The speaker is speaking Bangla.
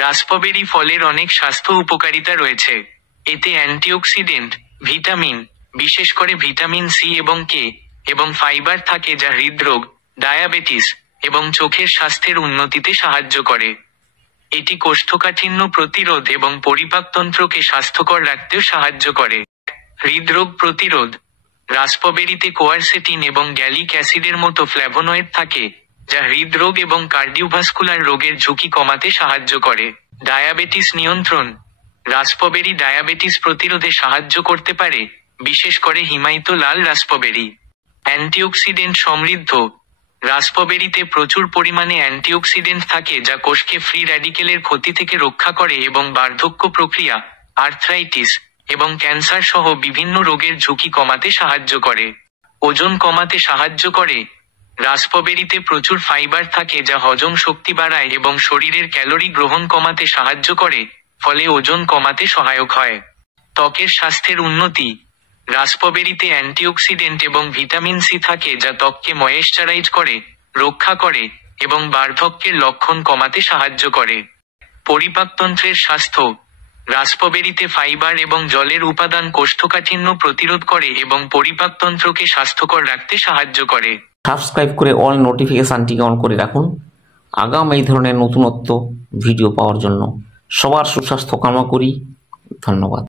রাস্পবেরি ফলের অনেক স্বাস্থ্য উপকারিতা রয়েছে। এতে অ্যান্টিঅক্সিডেন্ট, ভিটামিন, বিশেষ করে ভিটামিন সি এবং কে, এবং ফাইবার থাকে যা হৃদরোগ, ডায়াবেটিস এবং চোখের স্বাস্থ্যের উন্নতিতে সাহায্য করে। এটি কোষ্ঠকাঠিন্য প্রতিরোধ এবং পরিপাকতন্ত্রকে স্বাস্থ্যকর রাখতেও সাহায্য করে। হৃদরোগ প্রতিরোধ। রাস্পবেরিতে কোয়ারসেটিন এবং গ্যালিক অ্যাসিডের মতো ফ্ল্যাভোনয়েড থাকে, যা হৃদরোগ এবং কার্ডিওভাস্কুলার রোগের ঝুঁকি কমাতে সাহায্য করে। ডায়াবেটিস নিয়ন্ত্রণ। রাস্পবেরি ডায়াবেটিস প্রতিরোধে সাহায্য করতে পারে, বিশেষ করে হিমায়িত লাল রাস্পবেরি। অ্যান্টিঅক্সিডেন্ট সমৃদ্ধ। রাস্পবেরিতে প্রচুর পরিমাণে অ্যান্টিঅক্সিডেন্ট থাকে যা কোষকে ফ্রি র্যাডিকেলের ক্ষতি থেকে রক্ষা করে এবং বার্ধক্য প্রক্রিয়া, আর্থ্রাইটিস এবং ক্যান্সার সহ বিভিন্ন রোগের ঝুঁকি কমাতে সাহায্য করে। ওজন কমাতে সাহায্য করে। রাস্পবেরিতে প্রচুর ফাইবার থাকে যা হজম শক্তি বাড়ায় এবং শরীরের ক্যালোরি গ্রহণ কমাতে সাহায্য করে, ফলে ওজন কমাতে সহায়ক হয়। ত্বকের স্বাস্থ্যের উন্নতি। রাস্পবেরিতে অ্যান্টিঅক্সিডেন্ট এবং ভিটামিন সি থাকে যা ত্বককে ময়েশ্চারাইজ করে, রক্ষা করে এবং বার্ধক্যের লক্ষণ কমাতে সাহায্য করে। পরিপাকতন্ত্রের স্বাস্থ্য। রাস্পবেরিতে ফাইবার এবং জলের উপাদান কোষ্ঠকাঠিন্য প্রতিরোধ করে এবং পরিপাকতন্ত্রকে স্বাস্থ্যকর রাখতে সাহায্য করে। সাবস্ক্রাইব করে অল নোটিফিকেশানটিকে অন করে রাখুন আগাম এই ধরনের নতুনত্ব ভিডিও পাওয়ার জন্য। সবার সুস্বাস্থ্য কামনা করি। ধন্যবাদ।